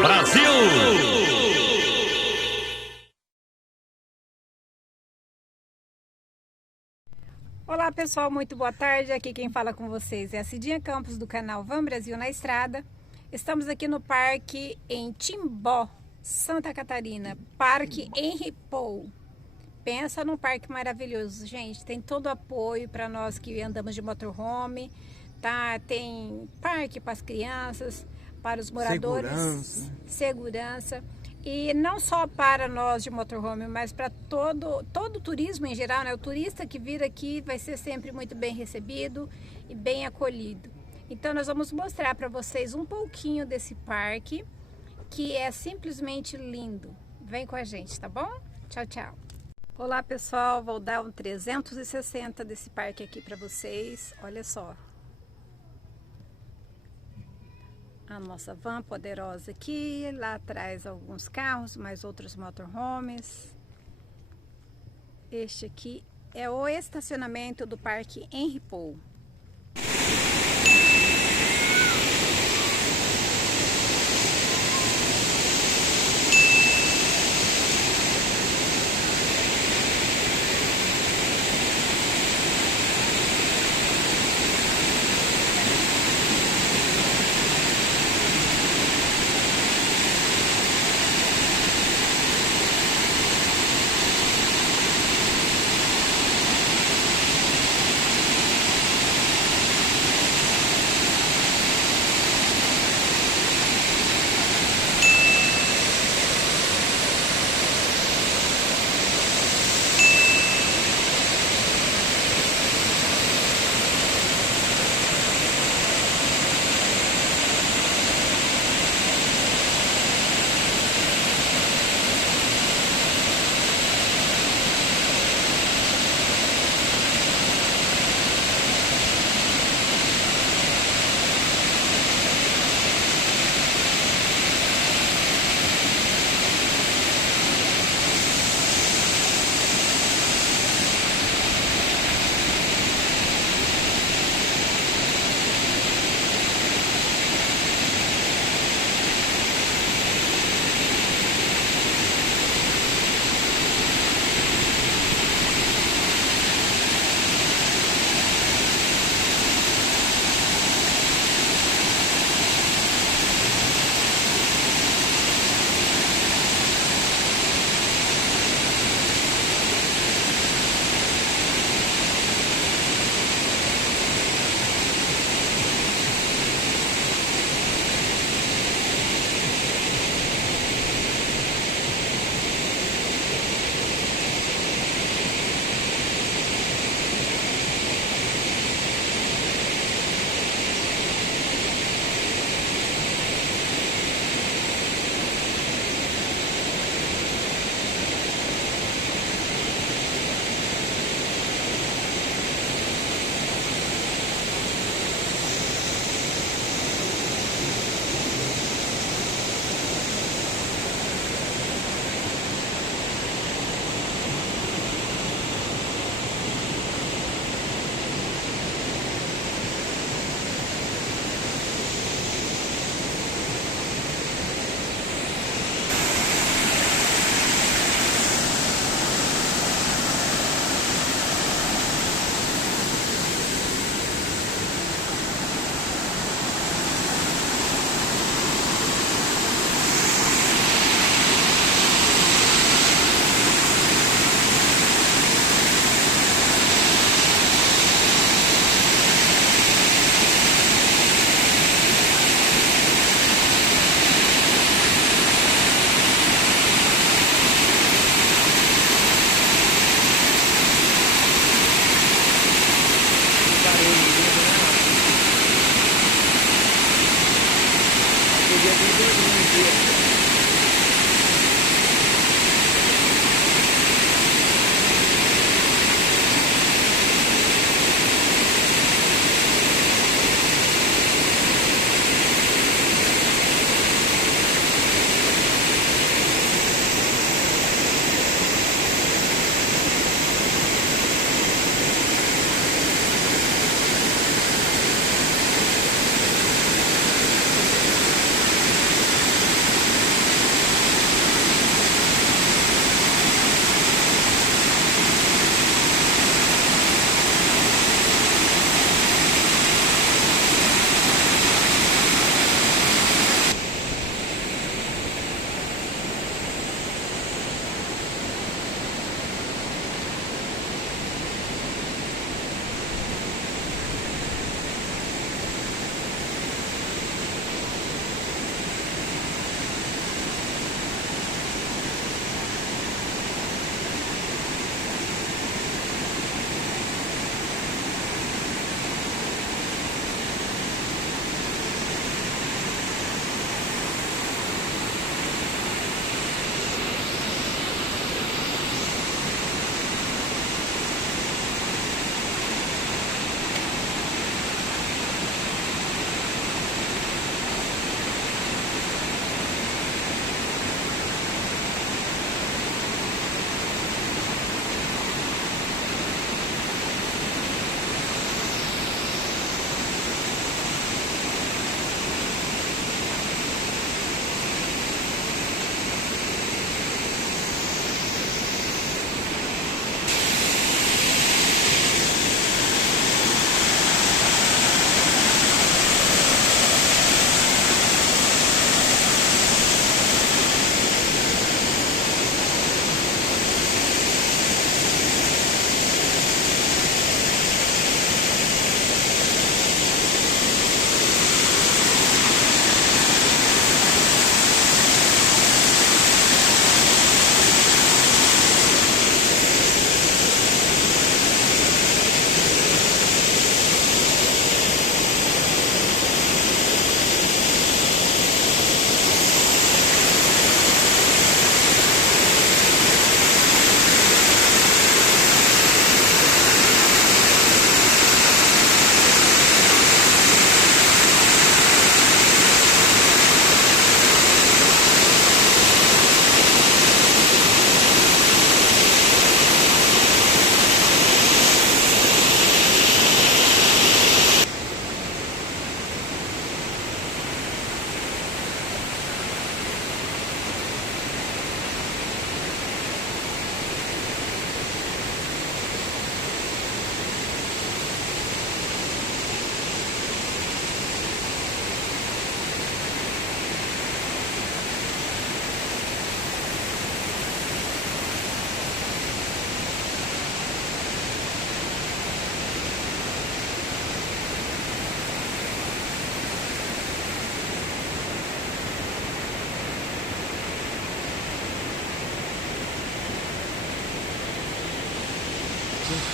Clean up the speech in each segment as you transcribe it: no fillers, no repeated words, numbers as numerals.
Brasil! Olá pessoal, muito boa tarde. Aqui quem fala com vocês é a Cidinha Campos do canal Van Brasil na Estrada. Estamos aqui no parque em Timbó, Santa Catarina, Parque Henri Pou. Pensa num parque maravilhoso, gente. Tem todo o apoio para nós que andamos de motorhome, tá? Tem parque para as crianças, para os moradores, segurança. E não só para nós de motorhome, mas para todo o turismo em geral, né? O turista que vir aqui vai ser sempre muito bem recebido e bem acolhido. Então nós vamos mostrar para vocês um pouquinho desse parque, que é simplesmente lindo. Vem com a gente, tá bom? Tchau, tchau. Olá pessoal, vou dar um 360 desse parque aqui para vocês. Olha só. A nossa van poderosa aqui, lá atrás alguns carros, mais outros motorhomes. Este aqui é o estacionamento do Parque Henri Pou.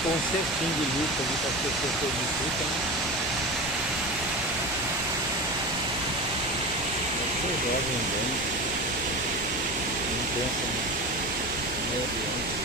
com um cestinho de lixo ali para as pessoas que visitam, né? Vocês jovem bem, não pensam no meio ambiente.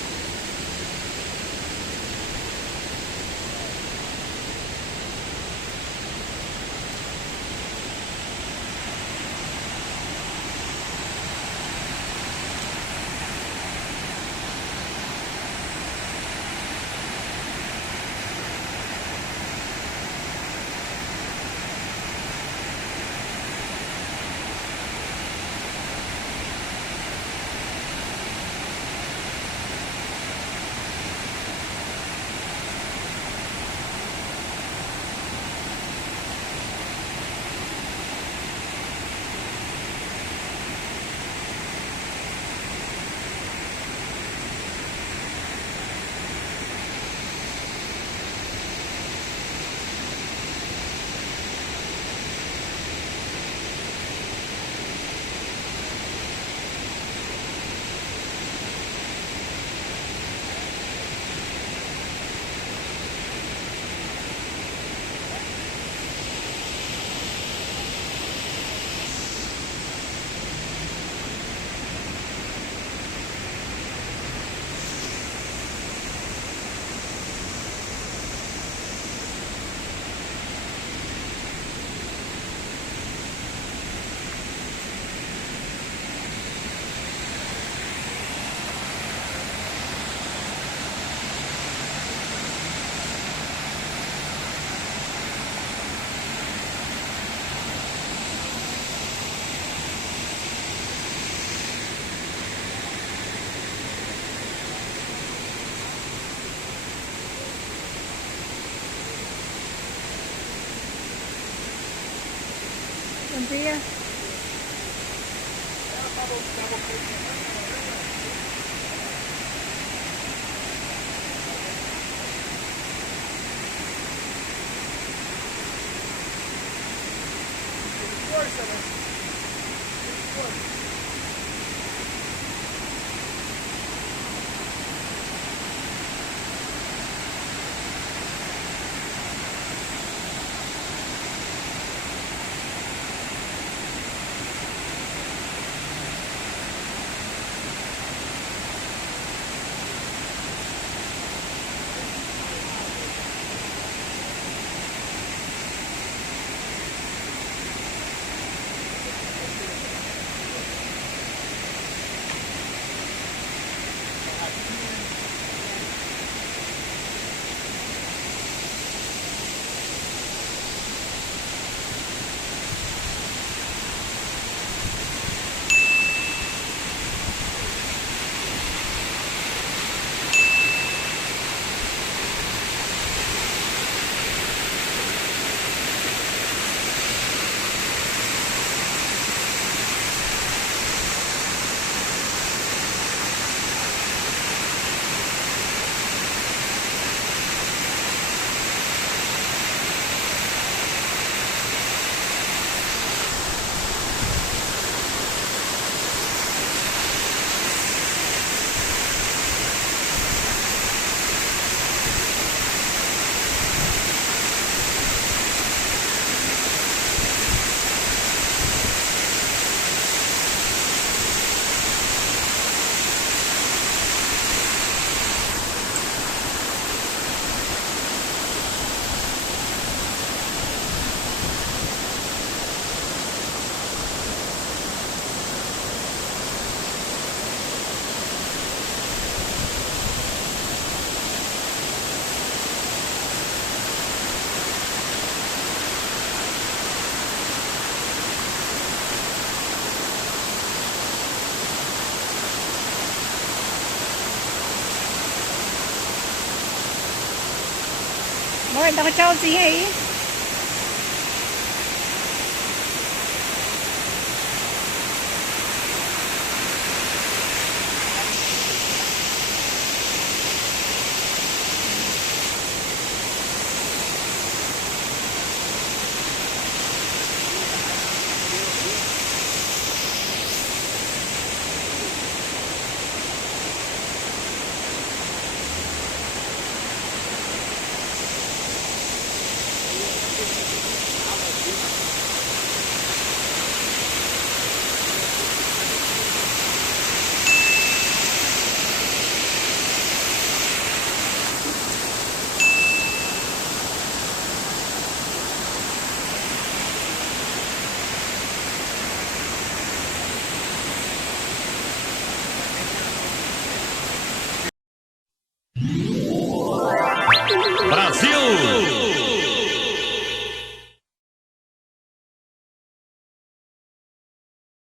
Bom dia. Força, né? Força. Bom, dá um tchauzinho aí.